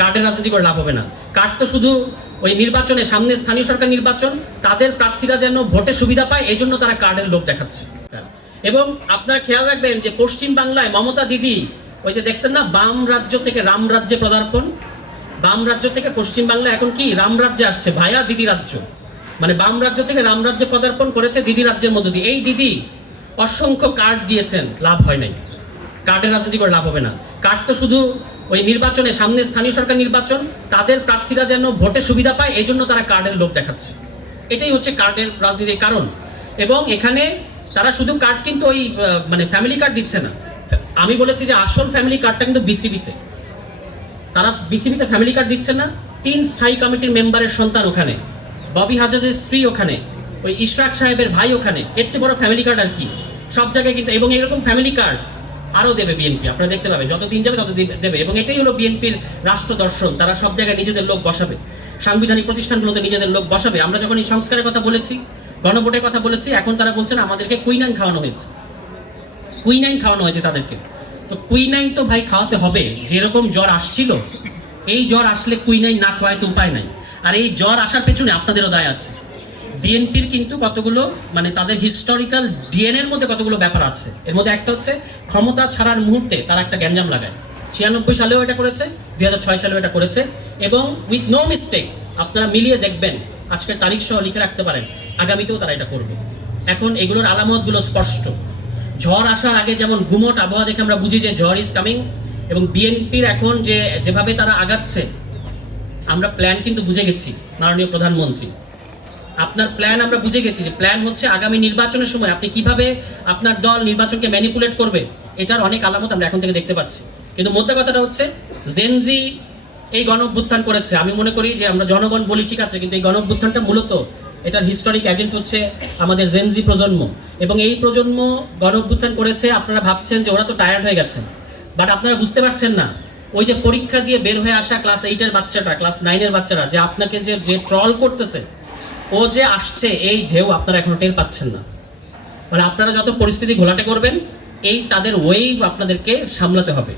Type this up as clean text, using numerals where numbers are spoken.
কার্ডের রাজনীতি করে লাভ হবে না। কার্ড তো শুধু ওই নির্বাচনে, সামনে স্থানীয় সরকার নির্বাচন, তাদের প্রার্থীরা যেন ভোটে সুবিধা পায় এই জন্য তারা কার্ডের লোভ দেখাচ্ছে। এবং আপনারা খেয়াল রাখবেন যে পশ্চিম বাংলায় মমতা দিদি ওই যে দেখছেন না, বাম রাজ্য থেকে রাম রাজ্যে পদার্পণ, বাম রাজ্য থেকে পশ্চিম বাংলা এখন কি রাম রাজ্যে আসছে ভাইয়া দিদি রাজ্য, মানে বাম রাজ্য থেকে রাম রাজ্যে পদার্পণ করেছে দিদি রাজ্যের মধ্য দিয়ে। এই দিদি অসংখ্য কার্ড দিয়েছেন, লাভ হয় নাই। কার্ডের রাজনীতি করে লাভ হবে না। কার্ড তো শুধু ওই নির্বাচনে, সামনে স্থানীয় সরকার নির্বাচন, তাদের প্রার্থীরা যেন ভোটে সুবিধা পায় এই জন্য তারা কার্ডের লোভ দেখাচ্ছে। এটাই হচ্ছে কার্ডের রাজনীতির কারণ। এবং এখানে তারা শুধু কার্ড কিন্তু ওই মানে ফ্যামিলি কার্ড দিচ্ছে না, আমি বলেছি যে আসল ফ্যামিলি কার্ডটা কিন্তু বিসিবিতে, তারা বিসিবিতে ফ্যামিলি কার্ড দিচ্ছে না। 3 স্থায়ী কমিটির মেম্বারের সন্তান ওখানে, ববি হাজাজের স্ত্রী ওখানে, ওই ইশরাক সাহেবের ভাই ওখানে, এর চেয়ে বড় ফ্যামিলি কার্ড আর কি। সব জায়গায় কিন্তু, এবং এরকম ফ্যামিলি কার্ড আরও দেবে বিএনপি, আপনারা দেখতে পাবেন যত দিন যাবে তত দেবে। এবং এটাই হলো বিএনপির রাষ্ট্র দর্শন, তারা সব জায়গায় নিজেদের লোক বসাবে, সাংবিধানিক প্রতিষ্ঠানগুলোতে নিজেদের লোক বসাবে। আমরা যখন এই সংস্কারের কথা বলেছি, গণভোটের কথা বলেছি, এখন তারা বলছেন আমাদেরকে কুইনাইন খাওয়ানো হয়েছে, কুইনাইন খাওয়ানো হয়েছে তাদেরকে। তো কুইনাইন তো ভাই খাওয়াতে হবে, যেরকম জ্বর আসছিল, এই জ্বর আসলে কুইনাইন না খাওয়ায় তো উপায় নাই। আর এই জ্বর আসার পেছনে আপনাদেরও দায় আছে। বিএনপির কিন্তু কতগুলো মানে তাদের হিস্টোরিক্যাল ডিএনএর মধ্যে কতগুলো ব্যাপার আছে। এর মধ্যে একটা হচ্ছে ক্ষমতা ছাড়ার মুহূর্তে তারা একটা গ্যাঞ্জাম লাগায়। 96 সালেও এটা করেছে, 2006 সালেও এটা করেছে, এবং উইথ নো মিস্টেক আপনারা মিলিয়ে দেখবেন, আজকের তারিখ সহ লিখে রাখতে পারেন, আগামীতেও তারা এটা করবে। এখন এগুলোর আলামতগুলো স্পষ্ট। ঝড় আসার আগে যেমন গুমট আবহাওয়া দেখে আমরা বুঝি যে ঝড় ইজ কামিং, এবং বিএনপির এখন যেভাবে তারা আগাচ্ছে, আমরা প্ল্যান কিন্তু বুঝে গেছি। মাননীয় প্রধানমন্ত্রী, আপনার প্ল্যান আমরা বুঝে গেছি, যে প্ল্যান হচ্ছে আগামী নির্বাচনের সময় আপনি কিভাবে আপনার দল নির্বাচনকে ম্যানিপুলেট করবে, এটার অনেক আলামত আমরা এখন থেকে দেখতে পাচ্ছি। কিন্তু মোদ্দা কথাটা হচ্ছে জেনজি এই গণ অভ্যুত্থান করেছে। আমি মনে করি যে আমরা জনগণ বলি ঠিক আছে, কিন্তু এই গণ অভ্যুত্থানটা মূলত এটার হিস্টোরিক এজেন্ট হচ্ছে আমাদের জেনজি প্রজন্ম। এবং এই প্রজন্ম গণ অভ্যুত্থান করেছে। আপনারা ভাবছেন যে ওরা তো টায়ার্ড হয়ে গেছে, বাট আপনারা বুঝতে পারছেন না, ওই যে পরীক্ষা দিয়ে বের হয়ে আসা ক্লাস 8-এর বাচ্চাটা, ক্লাস 9-এর বাচ্চারা যে আপনাকে যে ট্রল করতেছে, ও যে আসছে, এই ঢেউ আপনারা এখনো টের পাচ্ছেন না। মানে আপনারা যত পরিস্থিতি ঘোলাটে করবেন, এই তাদের ওয়েভ আপনাদেরকে সামলাতে হবে।